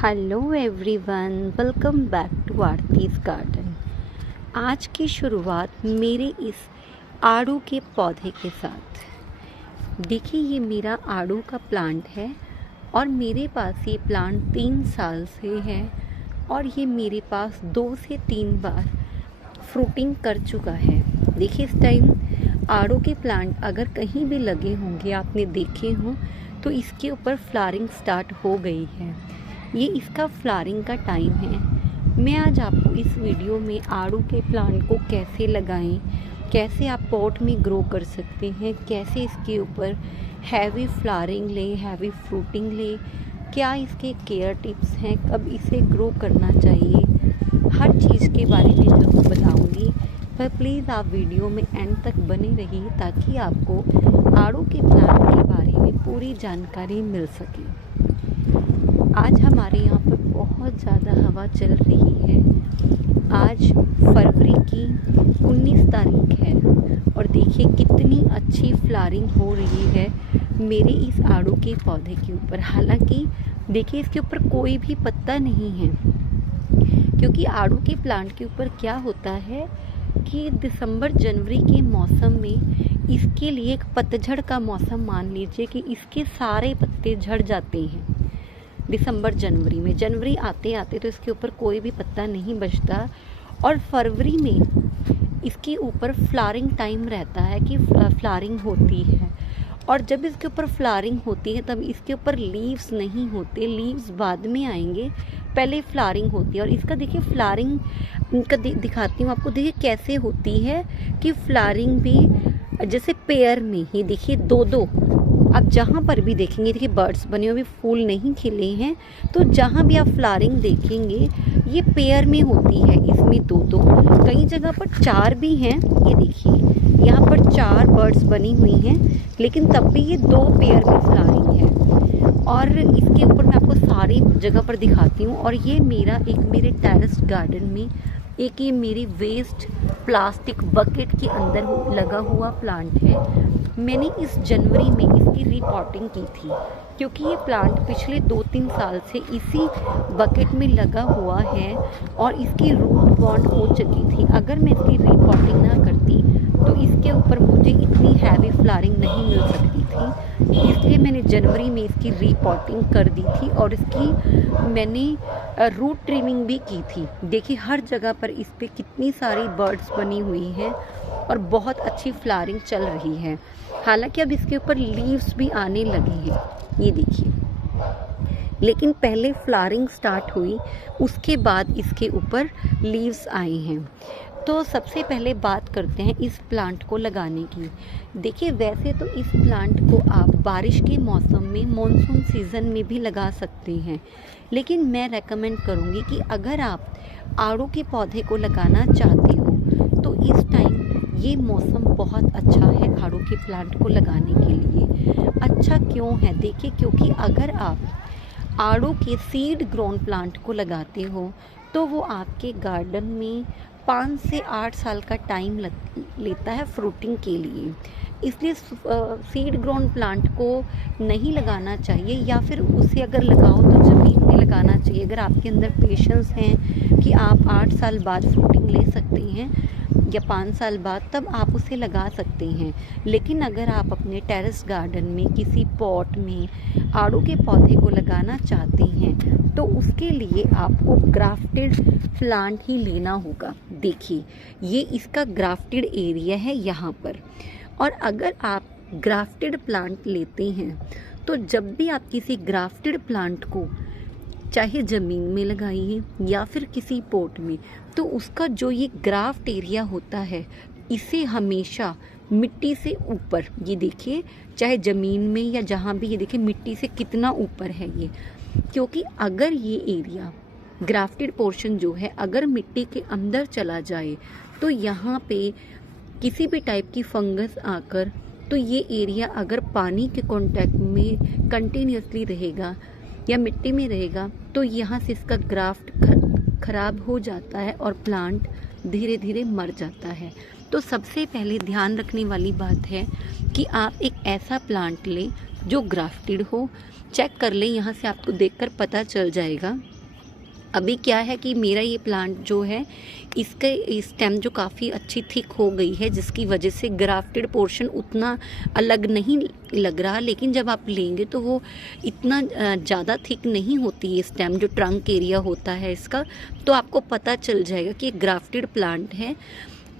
Hello everyone, welcome back to Aarti's garden. आज की शुरुआत मेरे इस आड़ू के पौधे के साथ। देखिए, ये मेरा आड़ू का प्लांट है और मेरे पास ये प्लांट 3 साल से है और ये मेरे पास 2 से 3 बार फ्रूटिंग कर चुका है। देखिए, इस टाइम आड़ू के प्लांट अगर कहीं भी लगे होंगे, आपने देखे हों, तो इसके ऊपर फ्लावरिंग स्टार्ट हो गई है। ये इसका फ्लावरिंग का टाइम है। मैं आज आपको इस वीडियो में आड़ू के प्लांट को कैसे लगाएं, कैसे आप पॉट में ग्रो कर सकते हैं, कैसे इसके ऊपर हैवी फ्लावरिंग ले, हैवी फ्रूटिंग ले, क्या इसके केयर टिप्स हैं, कब इसे ग्रो करना चाहिए, हर चीज़ के बारे में ज़रूर बताऊंगी। पर प्लीज़ आप वीडियो में एंड तक बने रहिए ताकि आपको आड़ू के प्लांट के बारे में पूरी जानकारी मिल सके। आज हमारे यहाँ पर बहुत ज़्यादा हवा चल रही है। आज फरवरी की 19 तारीख है और देखिए कितनी अच्छी फ्लावरिंग हो रही है मेरे इस आड़ू के पौधे के ऊपर। हालांकि देखिए, इसके ऊपर कोई भी पत्ता नहीं है, क्योंकि आड़ू के प्लांट के ऊपर क्या होता है कि दिसंबर जनवरी के मौसम में इसके लिए एक पतझड़ का मौसम मान लीजिए कि इसके सारे पत्ते झड़ जाते हैं। दिसंबर जनवरी में, जनवरी आते आते तो इसके ऊपर कोई भी पत्ता नहीं बचता और फरवरी में इसके ऊपर फ्लावरिंग टाइम रहता है कि फ्लावरिंग होती है। और जब इसके ऊपर फ्लावरिंग होती है तब इसके ऊपर लीव्स नहीं होते, लीव्स बाद में आएंगे, पहले फ्लावरिंग होती है। और इसका देखिए फ्लावरिंग का दिखाती हूँ आपको। देखिए कैसे होती है कि फ्लावरिंग भी जैसे पेयर में ही, देखिए दो दो, आप जहाँ पर भी देखेंगे, देखिए बर्ड्स बने हुए, फूल नहीं खिले हैं, तो जहाँ भी आप फ्लावरिंग देखेंगे ये पेयर में होती है। इसमें दो दो, कई जगह पर 4 भी हैं। ये देखिए यहाँ पर 4 बर्ड्स बनी हुई हैं, लेकिन तब भी ये 2 पेयर में फ्लावरिंग है। और इसके ऊपर मैं आपको सारी जगह पर दिखाती हूँ। और ये मेरे टेरेस गार्डन में एक ये मेरी वेस्ट प्लास्टिक बकेट के अंदर लगा हुआ प्लांट है। मैंने इस जनवरी में इसकी रिपॉटिंग की थी, क्योंकि ये प्लांट पिछले 2-3 साल से इसी बकेट में लगा हुआ है और इसकी रूट बॉन्ड हो चुकी थी। अगर मैं इसकी रिपॉटिंग ना करती तो इसके ऊपर मुझे इतनी हैवी फ्लावरिंग नहीं मिल सकती थी। इसलिए मैंने जनवरी में इसकी रिपॉटिंग कर दी थी और इसकी मैंने रूट ट्रिमिंग भी की थी। देखिए हर जगह पर इस पे कितनी सारी बर्ड्स बनी हुई हैं और बहुत अच्छी फ्लावरिंग चल रही है। हालांकि अब इसके ऊपर लीव्स भी आने लगे हैं, ये देखिए, लेकिन पहले फ्लावरिंग स्टार्ट हुई, उसके बाद इसके ऊपर लीव्स आए हैं। तो सबसे पहले बात करते हैं इस प्लांट को लगाने की। देखिए वैसे तो इस प्लांट को आप बारिश के मौसम में, मॉनसून सीज़न में भी लगा सकते हैं, लेकिन मैं रेकमेंड करूँगी कि अगर आप आड़ू के पौधे को लगाना चाहते हो तो इस टाइम ये मौसम बहुत अच्छा है आड़ू के प्लांट को लगाने के लिए। अच्छा क्यों है? देखिए, क्योंकि अगर आप आड़ू के सीड ग्रोन प्लांट को लगाते हो तो वो आपके गार्डन में 5 से 8 साल का टाइम लेता है फ्रूटिंग के लिए। इसलिए सीड ग्रोन प्लांट को नहीं लगाना चाहिए, या फिर उसे अगर लगाओ तो ज़मीन में लगाना चाहिए। अगर आपके अंदर पेशेंस हैं कि आप 8 साल बाद फ्रूटिंग ले सकते हैं या 5 साल बाद, तब आप उसे लगा सकते हैं। लेकिन अगर आप अपने टेरेस गार्डन में किसी पॉट में आड़ू के पौधे को लगाना चाहते हैं तो उसके लिए आपको ग्राफ्टेड प्लांट ही लेना होगा। देखिए ये इसका ग्राफ्टेड एरिया है यहाँ पर। और अगर आप ग्राफ्टेड प्लांट लेते हैं तो जब भी आप किसी ग्राफ्टेड प्लांट को चाहे ज़मीन में लगाइए या फिर किसी पॉट में, तो उसका जो ये ग्राफ्ट एरिया होता है इसे हमेशा मिट्टी से ऊपर, ये देखिए चाहे ज़मीन में या जहाँ भी, ये देखिए मिट्टी से कितना ऊपर है ये। क्योंकि अगर ये एरिया ग्राफ्टेड पोर्शन जो है अगर मिट्टी के अंदर चला जाए तो यहाँ पे किसी भी टाइप की फंगस आकर, तो ये एरिया अगर पानी के कांटेक्ट में कंटिन्यूसली रहेगा या मिट्टी में रहेगा तो यहाँ से इसका ग्राफ्ट खराब हो जाता है और प्लांट धीरे धीरे मर जाता है। तो सबसे पहले ध्यान रखने वाली बात है कि आप एक ऐसा प्लांट लें जो ग्राफ्टेड हो। चेक कर लें, यहाँ से आपको देखकर पता चल जाएगा। अभी क्या है कि मेरा ये प्लांट जो है, इसके स्टेम जो काफ़ी अच्छी थिक हो गई है, जिसकी वजह से ग्राफ्टेड पोर्शन उतना अलग नहीं लग रहा, लेकिन जब आप लेंगे तो वो इतना ज़्यादा थिक नहीं होती है स्टेम, जो ट्रंक एरिया होता है इसका, तो आपको पता चल जाएगा कि ग्राफ्टेड प्लांट है।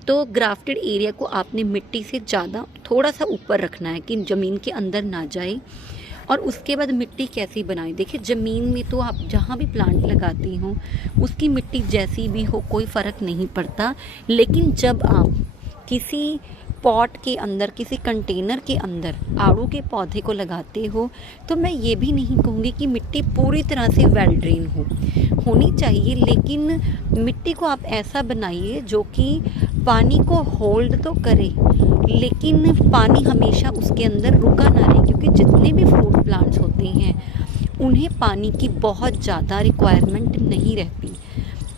तो ग्राफ्टेड एरिया को आपने मिट्टी से ज़्यादा थोड़ा सा ऊपर रखना है कि ज़मीन के अंदर ना जाए। और उसके बाद मिट्टी कैसी बनाएं, देखिए ज़मीन में तो आप जहाँ भी प्लांट लगाती हो उसकी मिट्टी जैसी भी हो कोई फ़र्क नहीं पड़ता, लेकिन जब आप किसी पॉट के अंदर, किसी कंटेनर के अंदर आड़ू के पौधे को लगाते हो, तो मैं ये भी नहीं कहूँगी कि मिट्टी पूरी तरह से वेल ड्रेन होनी चाहिए, लेकिन मिट्टी को आप ऐसा बनाइए जो कि पानी को होल्ड तो करे, लेकिन पानी हमेशा उसके अंदर रुका ना रहे, क्योंकि जितने भी फ्रूट प्लांट्स होते हैं उन्हें पानी की बहुत ज़्यादा रिक्वायरमेंट नहीं रहती।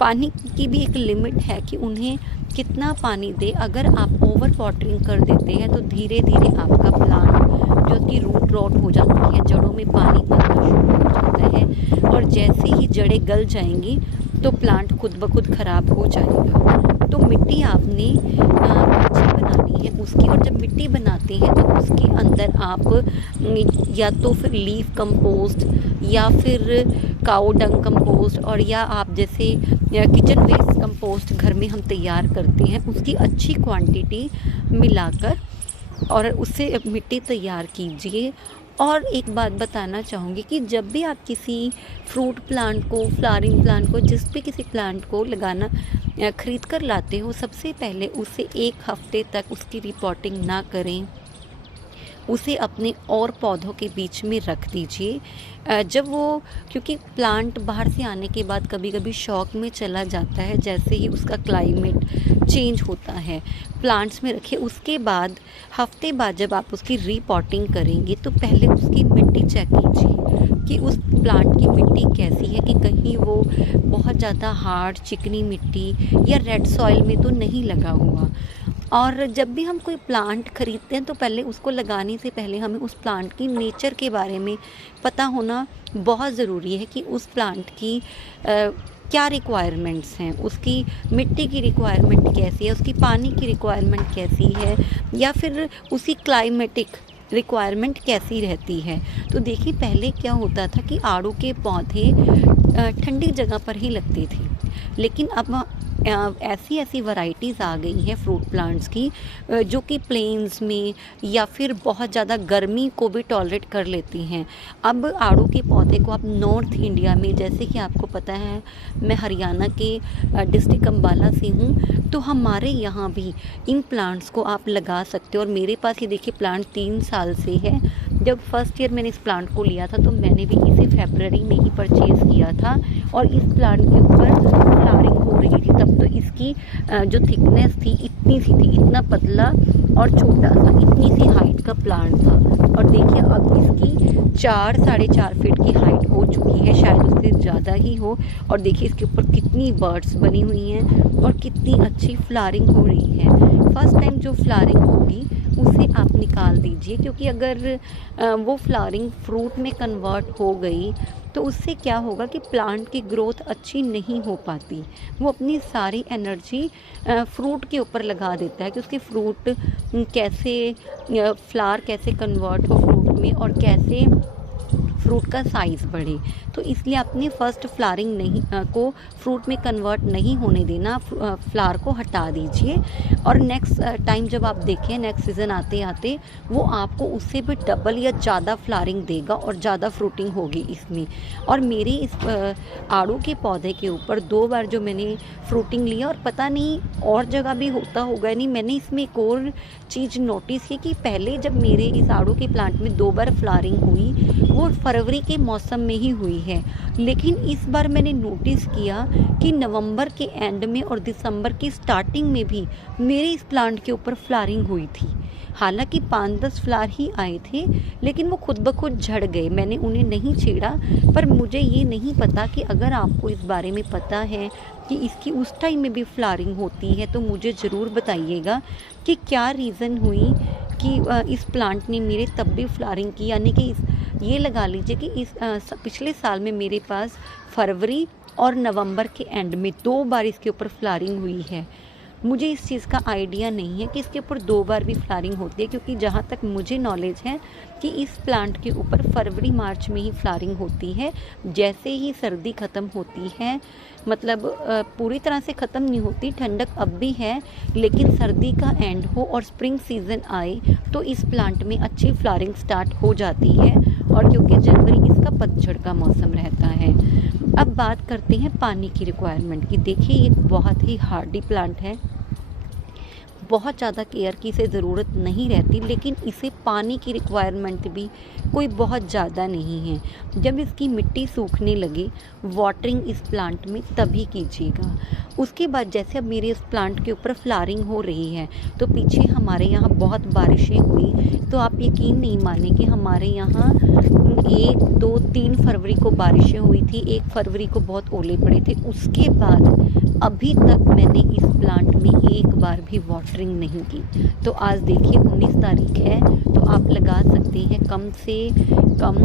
पानी की भी एक लिमिट है कि उन्हें कितना पानी दे। अगर आप ओवर वाटरिंग कर देते हैं तो धीरे धीरे आपका प्लांट जो कि रूट रॉट हो जाती है, जड़ों में पानी भरना शुरू हो जाता है, और जैसे ही जड़ें गल जाएंगी तो प्लांट खुद ब खुद ख़राब हो जाएगा। तो मिट्टी आपने अच्छी बनानी है उसकी, और जब मिट्टी बनाते हैं तो उसके अंदर आप या तो फिर लीफ कंपोस्ट या फिर काऊ डंग कंपोस्ट, और या आप जैसे किचन वेस्ट कंपोस्ट घर में हम तैयार करते हैं उसकी अच्छी क्वांटिटी मिलाकर और उससे मिट्टी तैयार कीजिए। और एक बात बताना चाहूँगी कि जब भी आप किसी फ्रूट प्लांट को, फ्लावरिंग प्लांट को, जिस भी किसी प्लांट को लगाना खरीद कर लाते हो, सबसे पहले उसे 1 हफ्ते तक उसकी रिपोर्टिंग ना करें, उसे अपने और पौधों के बीच में रख दीजिए। जब वो, क्योंकि प्लांट बाहर से आने के बाद कभी कभी शॉक में चला जाता है, जैसे ही उसका क्लाइमेट चेंज होता है, प्लांट्स में रखिए। उसके बाद हफ्ते बाद जब आप उसकी रीपॉटिंग करेंगे तो पहले उसकी मिट्टी चेक कीजिए कि उस प्लांट की मिट्टी कैसी है, कि कहीं वो बहुत ज़्यादा हार्ड चिकनी मिट्टी या रेड सॉइल में तो नहीं लगा हुआ। और जब भी हम कोई प्लांट खरीदते हैं तो पहले उसको लगाने से पहले हमें उस प्लांट की नेचर के बारे में पता होना बहुत ज़रूरी है, कि उस प्लांट की क्या रिक्वायरमेंट्स हैं, उसकी मिट्टी की रिक्वायरमेंट कैसी है, उसकी पानी की रिक्वायरमेंट कैसी है, या फिर उसी क्लाइमेटिक रिक्वायरमेंट कैसी रहती है। तो देखिए पहले क्या होता था कि आड़ू के पौधे ठंडी जगह पर ही लगते थे, लेकिन अब ऐसी ऐसी वैरायटीज़ आ गई हैं फ्रूट प्लांट्स की जो कि प्लेन्स में या फिर बहुत ज़्यादा गर्मी को भी टॉलरेट कर लेती हैं। अब आड़ू के पौधे को आप नॉर्थ इंडिया में, जैसे कि आपको पता है मैं हरियाणा के डिस्ट्रिक्ट अम्बाला से हूँ, तो हमारे यहाँ भी इन प्लांट्स को आप लगा सकते हो। और मेरे पास ये देखिए प्लांट 3 साल से है। जब फर्स्ट ईयर मैंने इस प्लांट को लिया था तो मैंने भी इसे फरवरी में ही परचेज़ किया था, और इस प्लांट के ऊपर फ्लावरिंग हो रही थी। तब तो इसकी जो थिकनेस थी इतनी सी थी, इतना पतला और छोटा सा, इतनी सी हाइट का प्लांट था। और देखिए अब इसकी 4 साढ़े 4 फीट की हाइट हो चुकी है, शायद उससे ज़्यादा ही हो। और देखिए इसके ऊपर कितनी बर्ड्स बनी हुई हैं और कितनी अच्छी फ्लावरिंग हो रही है। फर्स्ट टाइम जो फ्लावरिंग होगी उसे आप निकाल दीजिए, क्योंकि अगर वो फ्लावरिंग फ्रूट में कन्वर्ट हो गई तो उससे क्या होगा कि प्लांट की ग्रोथ अच्छी नहीं हो पाती। वो अपनी सारी एनर्जी फ्रूट के ऊपर लगा देता है कि उसके फ्रूट कैसे, फ्लावर कैसे कन्वर्ट हो फ्रूट में और कैसे फ्रूट का साइज़ बढ़े। तो इसलिए अपनी फर्स्ट फ्लावरिंग नहीं को फ्रूट में कन्वर्ट नहीं होने देना, फ्लावर को हटा दीजिए। और नेक्स्ट टाइम जब आप देखें, नेक्स्ट सीज़न आते आते वो आपको उससे भी डबल या ज़्यादा फ्लावरिंग देगा और ज़्यादा फ्रूटिंग होगी इसमें। और मेरे इस आड़ू के पौधे के ऊपर 2 बार जो मैंने फ्रूटिंग लिया, और पता नहीं और जगह भी होता होगा नहीं, मैंने इसमें एक और चीज़ नोटिस की कि पहले जब मेरे इस आड़ू के प्लांट में 2 बार फ्लावरिंग हुई वो फरवरी के मौसम में ही हुई है, लेकिन इस बार मैंने नोटिस किया कि नवंबर के एंड में और दिसंबर की स्टार्टिंग में भी मेरे इस प्लांट के ऊपर फ्लावरिंग हुई थी। हालांकि 5-10 फ्लावर ही आए थे, लेकिन वो खुद ब खुद झड़ गए, मैंने उन्हें नहीं छेड़ा। पर मुझे ये नहीं पता कि अगर आपको इस बारे में पता है कि इसकी उस टाइम में भी फ्लावरिंग होती है तो मुझे ज़रूर बताइएगा कि क्या रीज़न हुई कि इस प्लांट ने मेरे तब भी फ्लावरिंग की, यानी कि ये लगा लीजिए कि इस पिछले साल में मेरे पास फरवरी और नवंबर के एंड में 2 बार इसके ऊपर फ्लावरिंग हुई है। मुझे इस चीज़ का आइडिया नहीं है कि इसके ऊपर 2 बार भी फ्लावरिंग होती है, क्योंकि जहाँ तक मुझे नॉलेज है कि इस प्लांट के ऊपर फरवरी मार्च में ही फ्लावरिंग होती है। जैसे ही सर्दी ख़त्म होती है, मतलब पूरी तरह से ख़त्म नहीं होती, ठंडक अब भी है, लेकिन सर्दी का एंड हो और स्प्रिंग सीज़न आए तो इस प्लांट में अच्छी फ्लावरिंग स्टार्ट हो जाती है। और क्योंकि जनवरी इसका पतझड़ का मौसम रहता है। अब बात करते हैं पानी की रिक्वायरमेंट की। देखिए ये बहुत ही हार्डी प्लांट है, बहुत ज़्यादा केयर की इसे ज़रूरत नहीं रहती, लेकिन इसे पानी की रिक्वायरमेंट भी कोई बहुत ज़्यादा नहीं है। जब इसकी मिट्टी सूखने लगे, वाटरिंग इस प्लांट में तभी कीजिएगा। उसके बाद जैसे अब मेरे इस प्लांट के ऊपर फ्लावरिंग हो रही है, तो पीछे हमारे यहाँ बहुत बारिशें हुई, तो आप यकीन नहीं मानेंगे हमारे यहाँ 1, 2, 3 फरवरी को बारिशें हुई थी, 1 फरवरी को बहुत ओले पड़े थे। उसके बाद अभी तक मैंने इस प्लांट में एक बार भी वाटरिंग नहीं की। तो आज देखिए 19 तारीख है, तो आप लगा सकते हैं कम से कम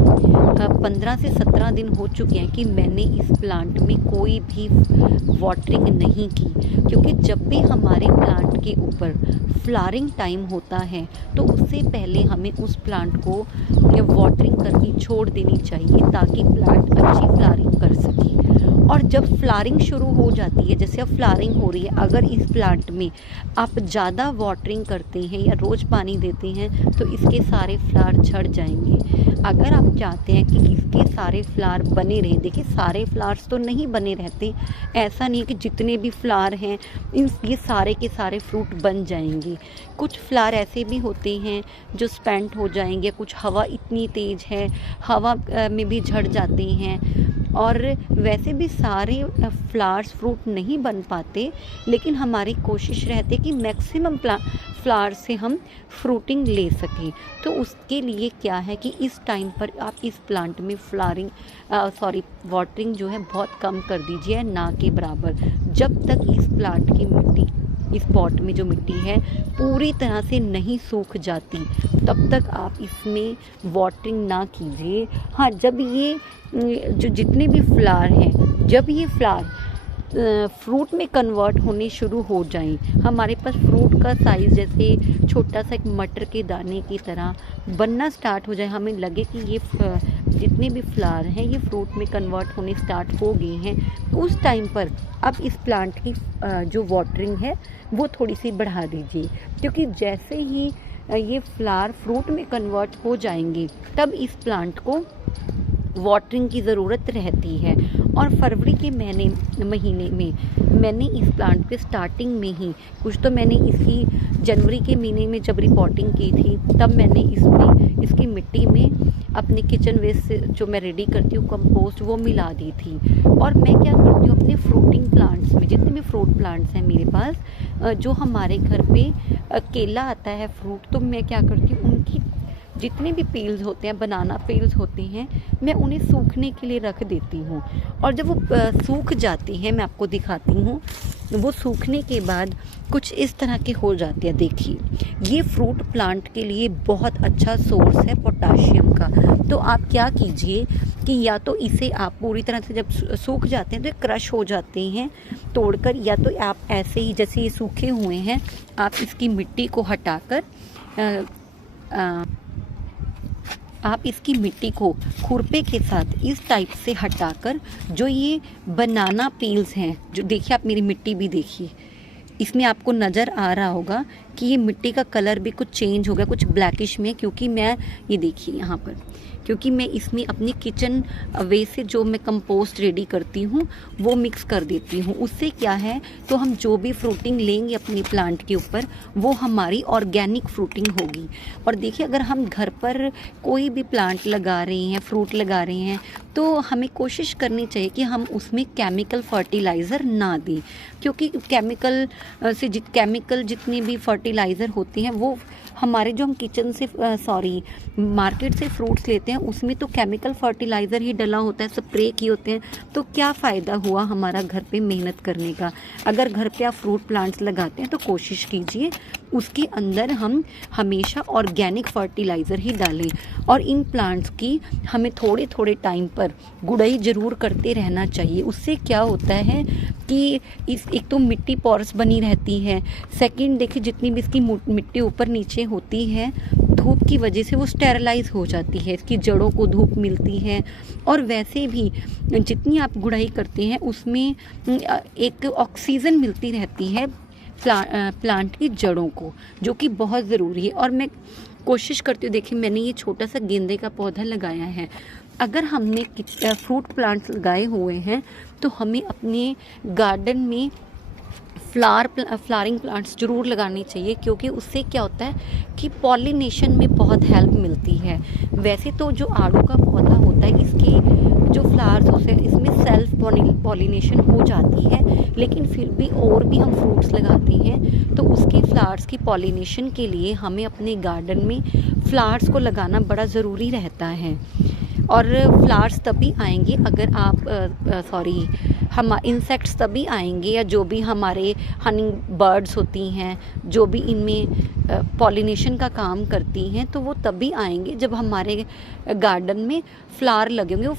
15 से 17 दिन हो चुके हैं कि मैंने इस प्लांट में कोई भी वाटरिंग नहीं की। क्योंकि जब भी हमारे प्लांट के ऊपर फ्लावरिंग टाइम होता है, तो उससे पहले हमें उस प्लांट को वाटरिंग करनी छोड़ देनी चाहिए, ताकि प्लांट अच्छी फ्लावरिंग कर सके। और जब फ्लावरिंग शुरू हो जाती है, जैसे अब फ्लावरिंग हो रही है, अगर इस प्लांट में आप ज़्यादा वाटरिंग करते हैं या रोज़ पानी देते हैं, तो इसके सारे फ्लावर झड़ जाएंगे। अगर आप चाहते हैं कि इसके सारे फ्लावर बने रहें, देखिए सारे फ्लावर्स तो नहीं बने रहते, ऐसा नहीं है कि जितने भी फ्लावर हैं ये सारे के सारे फ्रूट बन जाएंगे। कुछ फ्लावर ऐसे भी होते हैं जो स्पेंट हो जाएंगे, कुछ हवा इतनी तेज़ है, हवा में भी झड़ जाते हैं। और वैसे भी सारे फ्लावर्स फ्रूट नहीं बन पाते, लेकिन हमारी कोशिश रहती है कि मैक्सिमम फ्लावर से हम फ्रूटिंग ले सकें। तो उसके लिए क्या है कि इस टाइम पर आप इस प्लांट में वाटरिंग जो है बहुत कम कर दीजिए, ना के बराबर। जब तक इस प्लांट की मिट्टी, इस पॉट में जो मिट्टी है पूरी तरह से नहीं सूख जाती, तब तक आप इसमें वाटरिंग ना कीजिए। हाँ, जब ये जो जितने भी फ्लावर हैं, जब ये फ्लावर फ्रूट में कन्वर्ट होने शुरू हो जाएं, हमारे पास फ्रूट का साइज़ जैसे छोटा सा एक मटर के दाने की तरह बनना स्टार्ट हो जाए, हमें लगे कि ये जितने भी फ्लावर हैं ये फ्रूट में कन्वर्ट होने स्टार्ट हो गए हैं, उस टाइम पर आप इस प्लांट की जो वाटरिंग है वो थोड़ी सी बढ़ा दीजिए। क्योंकि जैसे ही ये फ्लावर फ्रूट में कन्वर्ट हो जाएंगे, तब इस प्लांट को वाटरिंग की ज़रूरत रहती है। और फरवरी के महीने में मैंने इस प्लांट के स्टार्टिंग में ही कुछ तो मैंने इसकी जनवरी के महीने में जब रिपोर्टिंग की थी, तब मैंने इसकी मिट्टी में अपने किचन वेस्ट से जो मैं रेडी करती हूँ कंपोस्ट, वो मिला दी थी। और मैं क्या करती हूँ अपने फ्रूटिंग प्लांट्स में, जितने भी फ्रूट प्लांट्स हैं मेरे पास, जो हमारे घर पे केला आता है फ्रूट, तो मैं क्या करती हूँ उनकी जितने भी पील्स होते हैं, बनाना पील्स होते हैं, मैं उन्हें सूखने के लिए रख देती हूँ। और जब वो सूख जाती हैं, मैं आपको दिखाती हूँ, वो सूखने के बाद कुछ इस तरह के हो जाते हैं। देखिए ये फ्रूट प्लांट के लिए बहुत अच्छा सोर्स है पोटाशियम का। तो आप क्या कीजिए कि या तो इसे आप पूरी तरह से जब सूख जाते हैं तो ये क्रश हो जाते हैं तोड़कर, या तो आप ऐसे ही जैसे ये सूखे हुए हैं, आप इसकी मिट्टी को हटाकर आप इसकी मिट्टी को खुरपे के साथ इस टाइप से हटाकर, जो ये बनाना पील्स हैं, जो देखिए आप मेरी मिट्टी भी देखिए, इसमें आपको नज़र आ रहा होगा कि ये मिट्टी का कलर भी कुछ चेंज हो गया, कुछ ब्लैकिश में, क्योंकि मैं ये देखिए यहाँ पर, क्योंकि मैं इसमें अपनी किचन वेस्ट से जो मैं कंपोस्ट रेडी करती हूँ वो मिक्स कर देती हूँ। उससे क्या है, तो हम जो भी फ्रूटिंग लेंगे अपनी प्लांट के ऊपर, वो हमारी ऑर्गेनिक फ्रूटिंग होगी। और देखिए अगर हम घर पर कोई भी प्लांट लगा रहे हैं, फ्रूट लगा रहे हैं, तो हमें कोशिश करनी चाहिए कि हम उसमें केमिकल फर्टिलाइज़र ना दें। क्योंकि केमिकल जितने भी फर्टिलाइज़र होते हैं, वो हमारे जो हम किचन से मार्केट से फ्रूट्स लेते हैं, उसमें तो केमिकल फर्टिलाइज़र ही डला होता है, स्प्रे किए होते हैं। तो क्या फ़ायदा हुआ हमारा घर पे मेहनत करने का। अगर घर पे आप फ्रूट प्लांट्स लगाते हैं तो कोशिश कीजिए उसके अंदर हम हमेशा ऑर्गेनिक फर्टिलाइज़र ही डालें। और इन प्लांट्स की हमें थोड़े थोड़े टाइम पर गुड़ाई ज़रूर करते रहना चाहिए। उससे क्या होता है कि एक तो मिट्टी पोरस बनी रहती है, सेकंड देखिए जितनी भी इसकी मिट्टी ऊपर नीचे होती है धूप की वजह से वो स्टेरलाइज हो जाती है, इसकी जड़ों को धूप मिलती है। और वैसे भी जितनी आप गुड़ाई करते हैं उसमें एक ऑक्सीजन मिलती रहती है प्लांट की जड़ों को, जो कि बहुत ज़रूरी है। और मैं कोशिश करती हूँ, देखिए मैंने ये छोटा सा गेंदे का पौधा लगाया है। अगर हमने फ्रूट प्लांट्स लगाए हुए हैं तो हमें अपने गार्डन में फ्लावरिंग प्लांट्स ज़रूर लगाने चाहिए, क्योंकि उससे क्या होता है कि पॉलिनेशन में बहुत हेल्प मिलती है। वैसे तो जो आड़ू का पौधा होता है इसके जो फ्लावर्स होते हैं इसमें सेल्फ पॉलिनेशन हो जाती है, लेकिन फिर भी और भी हम फ्रूट्स लगाते हैं तो उसके फ्लावर्स की पॉलिनेशन के लिए हमें अपने गार्डन में फ्लावर्स को लगाना बड़ा ज़रूरी रहता है। और फ्लावर्स तभी आएंगे अगर आप हम इंसेक्ट्स तभी आएंगे, या जो भी हमारे हनी बर्ड्स होती हैं जो भी इनमें पॉलिनेशन का काम करती हैं, तो वो तभी आएंगे जब हमारे गार्डन में फ्लावर लगे होंगे। वो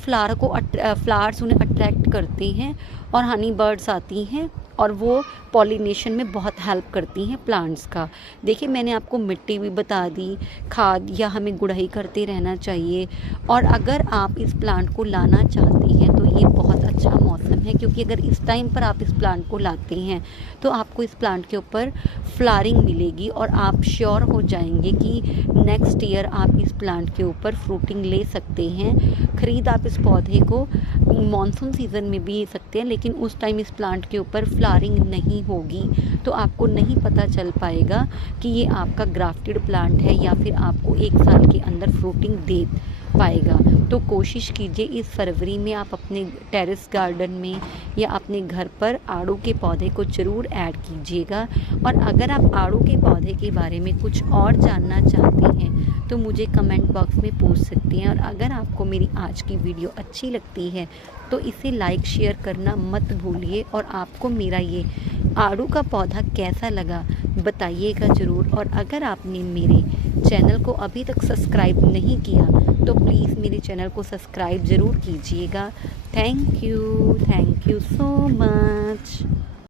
फ्लावर्स उन्हें अट्रैक्ट करते हैं और हनी बर्ड्स आती हैं और वो पॉलिनेशन में बहुत हेल्प करती हैं प्लांट्स का। देखिए मैंने आपको मिट्टी भी बता दी, खाद या हमें गुड़ाई करते रहना चाहिए। और अगर आप इस प्लांट को लाना चाहते हैं तो ये बहुत अच्छा मौसम है, क्योंकि अगर इस टाइम पर आप इस प्लांट को लाते हैं तो आपको इस प्लांट के ऊपर फ्लावरिंग मिलेगी और आप श्योर हो जाएंगे कि नेक्स्ट ईयर आप इस प्लांट के ऊपर फ्रूटिंग ले सकते हैं। ख़रीद आप इस पौधे को मॉनसून सीज़न में भी ले सकते हैं, लेकिन उस टाइम इस प्लांट के ऊपर फ्लावरिंग नहीं होगी तो आपको नहीं पता चल पाएगा कि ये आपका ग्राफ्टेड प्लांट है या फिर आपको 1 साल के अंदर फ्रूटिंग दे पाएगा। तो कोशिश कीजिए इस फरवरी में आप अपने टेरेस गार्डन में या अपने घर पर आड़ू के पौधे को ज़रूर ऐड कीजिएगा। और अगर आप आड़ू के पौधे के बारे में कुछ और जानना चाहते हैं तो मुझे कमेंट बॉक्स में पूछ सकते हैं। और अगर आपको मेरी आज की वीडियो अच्छी लगती है तो इसे लाइक शेयर करना मत भूलिए। और आपको मेरा ये आड़ू का पौधा कैसा लगा बताइएगा ज़रूर। और अगर आपने मेरे चैनल को अभी तक सब्सक्राइब नहीं किया तो प्लीज़ मेरे चैनल को सब्सक्राइब ज़रूर कीजिएगा। Thank you so much.